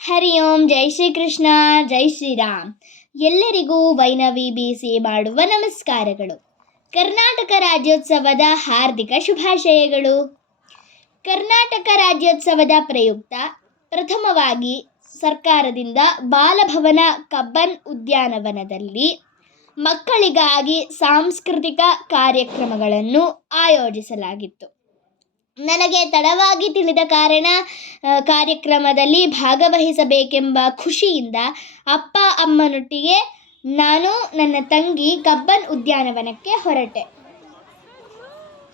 ಹರಿ ಓಂ, ಜೈ ಶ್ರೀಕೃಷ್ಣ, ಜೈ ಶ್ರೀರಾಮ್. ಎಲ್ಲರಿಗೂ ವೈನವಿ BC ಮಾಡುವ ನಮಸ್ಕಾರಗಳು. ಕರ್ನಾಟಕ ರಾಜ್ಯೋತ್ಸವದ ಹಾರ್ದಿಕ ಶುಭಾಶಯಗಳು. ಕರ್ನಾಟಕ ರಾಜ್ಯೋತ್ಸವದ ಪ್ರಯುಕ್ತ ಪ್ರಥಮವಾಗಿ ಸರ್ಕಾರದಿಂದ ಬಾಲಭವನ ಕಬ್ಬನ್ ಉದ್ಯಾನವನದಲ್ಲಿ ಮಕ್ಕಳಿಗಾಗಿ ಸಾಂಸ್ಕೃತಿಕ ಕಾರ್ಯಕ್ರಮಗಳನ್ನು ಆಯೋಜಿಸಲಾಗಿತ್ತು. ನನಗೆ ತಡವಾಗಿ ತಿಳಿದ ಕಾರಣ ಕಾರ್ಯಕ್ರಮದಲ್ಲಿ ಭಾಗವಹಿಸಬೇಕೆಂಬ ಖುಷಿಯಿಂದ ಅಪ್ಪ ಅಮ್ಮನೊಟ್ಟಿಗೆ ನಾನು ನನ್ನ ತಂಗಿ ಕಬ್ಬನ್ ಉದ್ಯಾನವನಕ್ಕೆ ಹೊರಟೆ.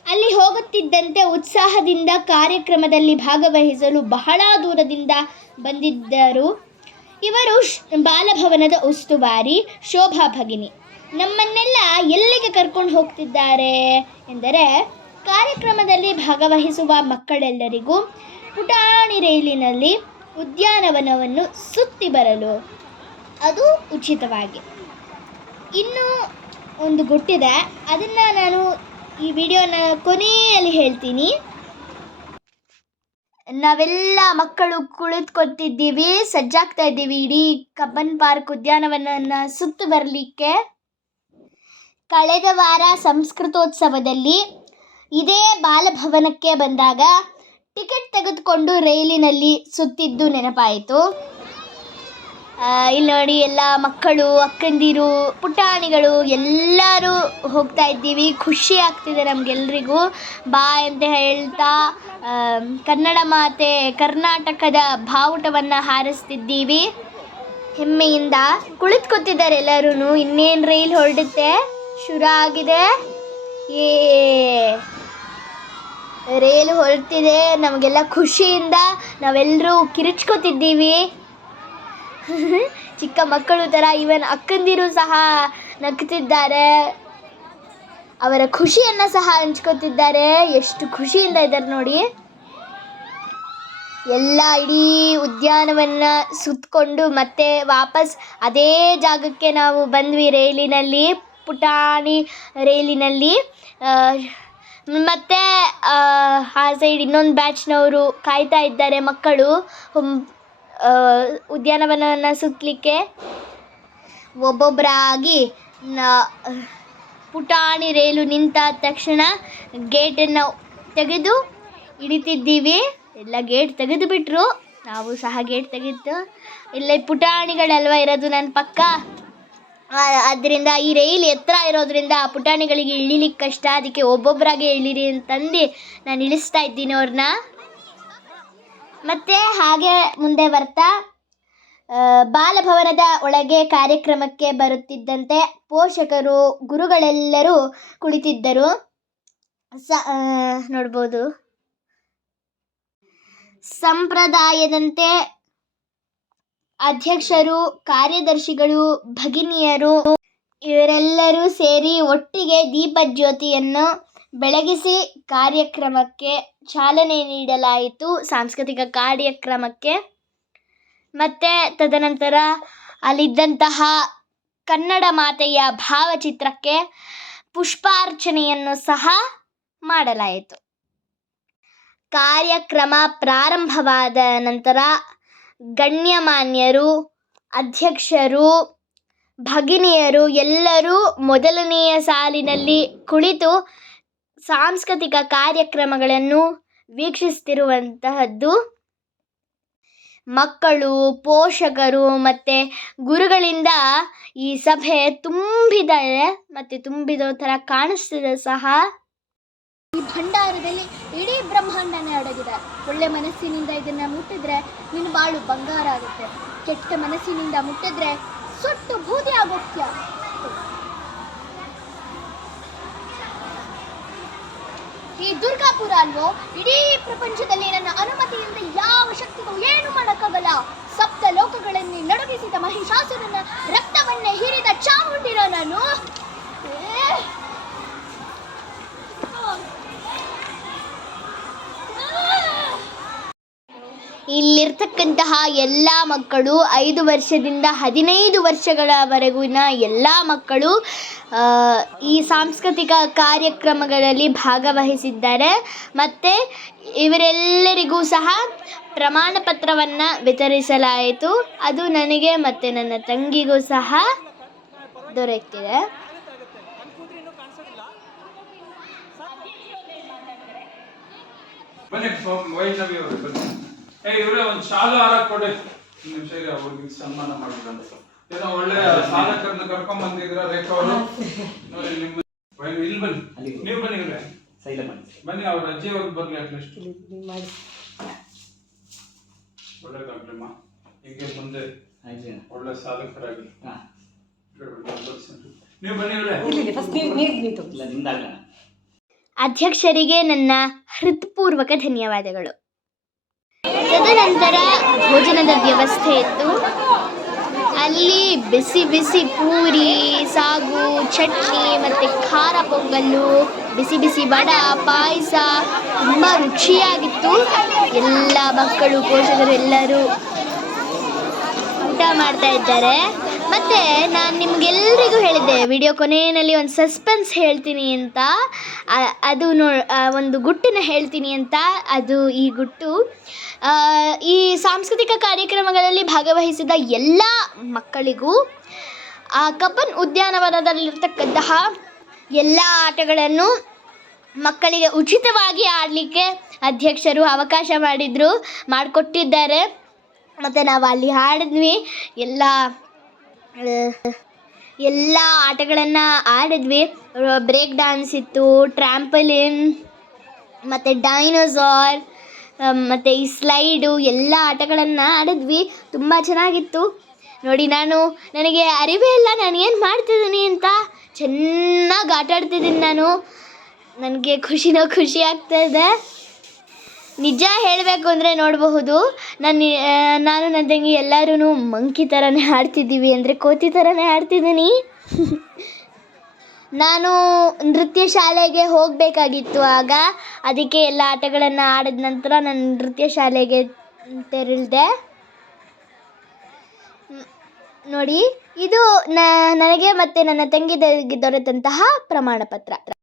ಅಲ್ಲಿ ಹೋಗುತ್ತಿದ್ದಂತೆ ಉತ್ಸಾಹದಿಂದ ಕಾರ್ಯಕ್ರಮದಲ್ಲಿ ಭಾಗವಹಿಸಲು ಬಹಳ ದೂರದಿಂದ ಬಂದಿದ್ದರು. ಇವರು ಬಾಲಭವನದ ಉಸ್ತುವಾರಿ ಶೋಭಾ ಭಗಿನಿ. ನಮ್ಮನ್ನೆಲ್ಲ ಎಲ್ಲಿಗೆ ಕರ್ಕೊಂಡು ಹೋಗ್ತಿದ್ದಾರೆ ಎಂದರೆ, ಕಾರ್ಯಕ್ರಮದಲ್ಲಿ ಭಾಗವಹಿಸುವ ಮಕ್ಕಳೆಲ್ಲರಿಗೂ ಪುಟಾಣಿ ರೈಲಿನಲ್ಲಿ ಉದ್ಯಾನವನವನ್ನು ಸುತ್ತಿ ಬರಲು, ಅದು ಉಚಿತವಾಗಿ. ಇನ್ನೂ ಒಂದು ಗುಟ್ಟಿದೆ, ಅದನ್ನು ನಾನು ಈ ವಿಡಿಯೋನ ಕೊನೆಯಲ್ಲಿ ಹೇಳ್ತೀನಿ. ನಾವೆಲ್ಲ ಮಕ್ಕಳು ಕುಳಿತುಕೊಳ್ತಿದ್ದೀವಿ, ಸಜ್ಜಾಗ್ತಾ ಇದ್ದೀವಿ ಇಡೀ ಕಬ್ಬನ್ ಪಾರ್ಕ್ ಉದ್ಯಾನವನವನ್ನು ಸುತ್ತು ಬರಲಿಕ್ಕೆ. ಕಳೆದ ವಾರ ಸಂಸ್ಕೃತೋತ್ಸವದಲ್ಲಿ ಇದೇ ಬಾಲಭವನಕ್ಕೆ ಬಂದಾಗ ಟಿಕೆಟ್ ತೆಗೆದುಕೊಂಡು ರೈಲಿನಲ್ಲಿ ಸುತ್ತಿದ್ದು ನೆನಪಾಯಿತು. ಇಲ್ಲಿ ನೋಡಿ, ಎಲ್ಲ ಮಕ್ಕಳು, ಅಕ್ಕಂದಿರು, ಪುಟಾಣಿಗಳು ಎಲ್ಲರೂ ಹೋಗ್ತಾ ಇದ್ದೀವಿ. ಖುಷಿ ಆಗ್ತಿದೆ ನಮಗೆಲ್ರಿಗೂ. ಬಾಯ್ ಅಂತ ಹೇಳ್ತಾ ಕನ್ನಡ ಮಾತೆ ಕರ್ನಾಟಕದ ಬಾವುಟವನ್ನು ಹಾರಿಸ್ತಿದ್ದೀವಿ ಹೆಮ್ಮೆಯಿಂದ. ಕುಳಿತುಕೊತಿದ್ದಾರೆ ಎಲ್ಲರೂ. ಇನ್ನೇನು ರೈಲ್ ಹೊರಡುತ್ತೆ, ಶುರು ಆಗಿದೆ. ರೈಲು ಹೊರಡ್ತಿದೆ. ನಮಗೆಲ್ಲ ಖುಷಿಯಿಂದ ನಾವೆಲ್ಲರೂ ಕಿರಿಚ್ಕೋತಿದ್ದೀವಿ. ಚಿಕ್ಕ ಮಕ್ಕಳು ಥರ ಈವನ್ ಅಕ್ಕಂದಿರು ಸಹ ನಗ್ತಿದ್ದಾರೆ. ಅವರ ಖುಷಿಯನ್ನು ಸಹ ಹಂಚ್ಕೋತಿದ್ದಾರೆ. ಎಷ್ಟು ಖುಷಿಯಿಂದ ಇದ್ದಾರೆ ನೋಡಿ. ಎಲ್ಲ ಇಡೀ ಉದ್ಯಾನವನ್ನು ಸುತ್ತಕೊಂಡು ಮತ್ತೆ ವಾಪಸ್ ಅದೇ ಜಾಗಕ್ಕೆ ನಾವು ಬಂದ್ವಿ ರೈಲಿನಲ್ಲಿ, ಪುಟಾಣಿ ರೈಲಿನಲ್ಲಿ. ಮತ್ತು ಆ ಸೈಡ್ ಇನ್ನೊಂದು ಬ್ಯಾಚ್ನವರು ಕಾಯ್ತಾ ಇದ್ದಾರೆ ಮಕ್ಕಳು ಉದ್ಯಾನವನವನ್ನು ಸುತ್ತಲಿಕ್ಕೆ. ಒಬ್ಬೊಬ್ಬರಾಗಿ ಪುಟಾಣಿ ರೈಲು ನಿಂತ ತಕ್ಷಣ ಗೇಟನ್ನು ತೆಗೆದು ಇಳಿತಿದ್ದೀವಿ. ಎಲ್ಲ ಗೇಟ್ ತೆಗೆದು ಬಿಟ್ಟರು, ನಾವು ಸಹ ಗೇಟ್ ತೆಗೆದು. ಇಲ್ಲೇ ಪುಟಾಣಿಗಳಲ್ವ ಇರೋದು ನನ್ನ ಪಕ್ಕ. ಆದ್ದರಿಂದ ಈ ರೈಲ್ ಎತ್ತರ ಇರೋದ್ರಿಂದ ಆ ಪುಟಾಣಿಗಳಿಗೆ ಇಳಿಲಿಕ್ಕೆ ಕಷ್ಟ. ಅದಕ್ಕೆ ಒಬ್ಬೊಬ್ಬರಾಗೆ ಇಳಿರಿ ಅಂತಂದು ನಾನು ಇಳಿಸ್ತಾ ಇದ್ದೀನಿ ಅವ್ರನ್ನ. ಮತ್ತು ಹಾಗೆ ಮುಂದೆ ಬರ್ತಾ ಬಾಲಭವನದ ಒಳಗೆ ಕಾರ್ಯಕ್ರಮಕ್ಕೆ ಬರುತ್ತಿದ್ದಂತೆ ಪೋಷಕರು, ಗುರುಗಳೆಲ್ಲರೂ ಕುಳಿತಿದ್ದರು. ನೋಡ್ಬೋದು, ಸಂಪ್ರದಾಯದಂತೆ ಅಧ್ಯಕ್ಷರು, ಕಾರ್ಯದರ್ಶಿಗಳು, ಭಗಿನಿಯರು ಇವರೆಲ್ಲರೂ ಸೇರಿ ಒಟ್ಟಿಗೆ ದೀಪಜ್ಯೋತಿಯನ್ನು ಬೆಳಗಿಸಿ ಕಾರ್ಯಕ್ರಮಕ್ಕೆ ಚಾಲನೆ ನೀಡಲಾಯಿತು, ಸಾಂಸ್ಕೃತಿಕ ಕಾರ್ಯಕ್ರಮಕ್ಕೆ. ಮತ್ತು ತದನಂತರ ಅಲ್ಲಿದ್ದಂತಹ ಕನ್ನಡ ಮಾತೆಯ ಭಾವಚಿತ್ರಕ್ಕೆ ಪುಷ್ಪಾರ್ಚನೆಯನ್ನು ಸಹ ಮಾಡಲಾಯಿತು. ಕಾರ್ಯಕ್ರಮ ಪ್ರಾರಂಭವಾದ ನಂತರ ಗಣ್ಯಮಾನ್ಯರು, ಅಧ್ಯಕ್ಷರು, ಭಗಿನಿಯರು ಎಲ್ಲರೂ ಮೊದಲನೆಯ ಸಾಲಿನಲ್ಲಿ ಕುಳಿತು ಸಾಂಸ್ಕೃತಿಕ ಕಾರ್ಯಕ್ರಮಗಳನ್ನು ವೀಕ್ಷಿಸ್ತಿರುವಂತಹದ್ದು. ಮಕ್ಕಳು, ಪೋಷಕರು ಮತ್ತು ಗುರುಗಳಿಂದ ಈ ಸಭೆ ತುಂಬಿದ್ದಾರೆ ಮತ್ತು ತುಂಬಿದ ಥರ ಕಾಣಿಸ್ತಿದೆ ಸಹ. ಈ ಭಂಡಾರದಲ್ಲಿ ಇಡೀ ಬ್ರಹ್ಮಾಂಡನೇ ಅಡಗಿದೆ. ಒಳ್ಳೆ ಮನಸ್ಸಿನಿಂದ ಇದನ್ನು ಮುಟ್ಟಿದ್ರೆ ನಿನ್ನ ಬಾಳು ಬಂಗಾರ ಆಗುತ್ತೆ. ಕೆಟ್ಟ ಮನಸ್ಸಿನಿಂದ ಮುಟ್ಟಿದ್ರೆ ಸುಟ್ಟು ಬೂದಿ ಆಗೋಗ್ತೀಯ. ಈ ದುರ್ಗಾಪುರ ಅಲ್ವೋ, ಇಡೀ ಪ್ರಪಂಚದಲ್ಲಿ ನನ್ನ ಅನುಮತಿಯಿಂದ ಯಾವ ಶಕ್ತಿಗೂ ಏನು ಮಾಡೋಕ್ಕಾಗಲ್ಲ. ಸಪ್ತ ಲೋಕಗಳಲ್ಲಿ ನಡುಗಿಸಿದ ಮಹಿಷಾಸುರನ ರಕ್ತವನ್ನೇ ಹೀರಿದ ಚಾಮುಂಡಿನ ನಾನು. ಇಲ್ಲಿರ್ತಕ್ಕಂತಹ ಎಲ್ಲ ಮಕ್ಕಳು 5 ವರ್ಷದಿಂದ 15 ವರ್ಷಗಳವರೆಗಿನ ಎಲ್ಲ ಮಕ್ಕಳು ಈ ಸಾಂಸ್ಕೃತಿಕ ಕಾರ್ಯಕ್ರಮಗಳಲ್ಲಿ ಭಾಗವಹಿಸಿದ್ದಾರೆ. ಮತ್ತು ಇವರೆಲ್ಲರಿಗೂ ಸಹ ಪ್ರಮಾಣ ಪತ್ರವನ್ನು ವಿತರಿಸಲಾಯಿತು. ಅದು ನನಗೆ ಮತ್ತು ನನ್ನ ತಂಗಿಗೂ ಸಹ ದೊರೆತಿದೆ. ಬನ್ನಿ ವೈಷ್ಣವಿ ಅವರು ಬನ್ನಿ. ಇವರೇ ಒಂದು ಶಾಲಾ ಹಾರ ಕೊಡಿ. ನಿಮಿಷ ಅವ್ರಿಗೆ ಸನ್ಮಾನ ಮಾಡಿದ್ರು. ಏನೋ ಒಳ್ಳೆ ಸಾಧಕರನ್ನ ಕರ್ಕೊಂಡ್ ಬಂದಿದ್ರ ರೇಖಾ ಅವರು. ನೋಡಿ ನಿಮ್ಮ ಇಲ್ಲಿ ಬನ್ನಿ, ನೀವು ಬನ್ನಿ ಇವ್ರೆ ಬನ್ನಿ. ಅವ್ರ ಅಜ್ಜಿ ಅವ್ರಿಗೆ ಬರ್ಲಿ ಅಟ್ಲೀಸ್ಟ್. ಒಳ್ಳೇದಾಗ್ಲಮ್ಮ, ಹೀಗೆ ಮುಂದೆ ಒಳ್ಳೆ ಸಾಧಕರಾಗಿ. ನೀವು ಬನ್ನಿ ಇವ್ರೆ. ಅಧ್ಯಕ್ಷರಿಗೆ ನನ್ನ ಹೃತ್ಪೂರ್ವಕ ಧನ್ಯವಾದಗಳು. ತದನಂತರ ಭೋಜನದ ವ್ಯವಸ್ಥೆ ಇತ್ತು. ಅಲ್ಲಿ ಬಿಸಿ ಬಿಸಿ ಪೂರಿ, ಸಾಗು, ಚಟ್ನಿ ಮತ್ತು ಖಾರ ಪೊಂಗಲ್ಲು, ಬಿಸಿ ಬಿಸಿ ವಡ, ಪಾಯಸ ತುಂಬ ರುಚಿಯಾಗಿತ್ತು. ಎಲ್ಲ ಮಕ್ಕಳು, ಪೋಷಕರು ಎಲ್ಲರೂ ಊಟ ಮಾಡ್ತಾ ಇದ್ದಾರೆ. ಮತ್ತು ನಾನು ನಿಮಗೆಲ್ಲರಿಗೂ ಹೇಳಿದ್ದೆ ವಿಡಿಯೋ ಕೊನೆಯಲ್ಲಿ ಒಂದು ಸಸ್ಪೆನ್ಸ್ ಹೇಳ್ತೀನಿ ಅಂತ. ಅದು ಒಂದು ಗುಟ್ಟನ್ನು ಹೇಳ್ತೀನಿ ಅಂತ. ಅದು ಈ ಗುಟ್ಟು ಈ ಸಾಂಸ್ಕೃತಿಕ ಕಾರ್ಯಕ್ರಮಗಳಲ್ಲಿ ಭಾಗವಹಿಸಿದ ಎಲ್ಲ ಮಕ್ಕಳಿಗೂ ಆ ಕಬ್ಬನ್ ಉದ್ಯಾನವನದಲ್ಲಿರ್ತಕ್ಕಂತಹ ಎಲ್ಲ ಆಟಗಳನ್ನು ಮಕ್ಕಳಿಗೆ ಉಚಿತವಾಗಿ ಆಡಲಿಕ್ಕೆ ಅಧ್ಯಕ್ಷರು ಅವಕಾಶ ಮಾಡಿಕೊಟ್ಟಿದ್ದಾರೆ. ಮತ್ತು ನಾವು ಅಲ್ಲಿ ಆಡಿದ್ವಿ. ಎಲ್ಲ ಆಟಗಳನ್ನು ಆಡಿದ್ವಿ. ಬ್ರೇಕ್ ಡ್ಯಾನ್ಸ್ ಇತ್ತು, ಟ್ರ್ಯಾಂಪಲಿನ್ ಮತ್ತು ಡೈನೋಸಾರ್ ಮತ್ತು ಈ ಸ್ಲೈಡು, ಎಲ್ಲ ಆಟಗಳನ್ನು ಆಡಿದ್ವಿ. ತುಂಬ ಚೆನ್ನಾಗಿತ್ತು. ನೋಡಿ, ನನಗೆ ಅರಿವೇ ಇಲ್ಲ ನಾನು ಏನು ಮಾಡ್ತಿದ್ದೀನಿ ಅಂತ. ಚೆನ್ನಾಗಿ ಆಟ ಆಡ್ತಿದ್ದೀನಿ ನಾನು. ನನಗೆ ಖುಷಿ ಆಗ್ತಾಯಿದೆ. ನಿಜ ಹೇಳಬೇಕು ಅಂದರೆ ನೋಡಬಹುದು, ನಾನು ನನ್ನ ತಂಗಿ ಎಲ್ಲರೂ ಮಂಕಿ ಥರನೇ ಆಡ್ತಿದ್ದೀವಿ, ಅಂದರೆ ಕೋತಿ ಥರನೇ ಆಡ್ತಿದ್ದೀನಿ. ನಾನು ನೃತ್ಯ ಶಾಲೆಗೆ ಹೋಗಬೇಕಾಗಿತ್ತು ಆಗ. ಅದಕ್ಕೆ ಎಲ್ಲ ಆಟಗಳನ್ನು ಆಡಿದ ನಂತರ ನಾನು ನೃತ್ಯ ಶಾಲೆಗೆ ತೆರಳಿದೆ. ನೋಡಿ, ಇದು ನನಗೆ ಮತ್ತು ನನ್ನ ತಂಗಿ ದೊರೆತಂತಹ ಪ್ರಮಾಣ ಪತ್ರ.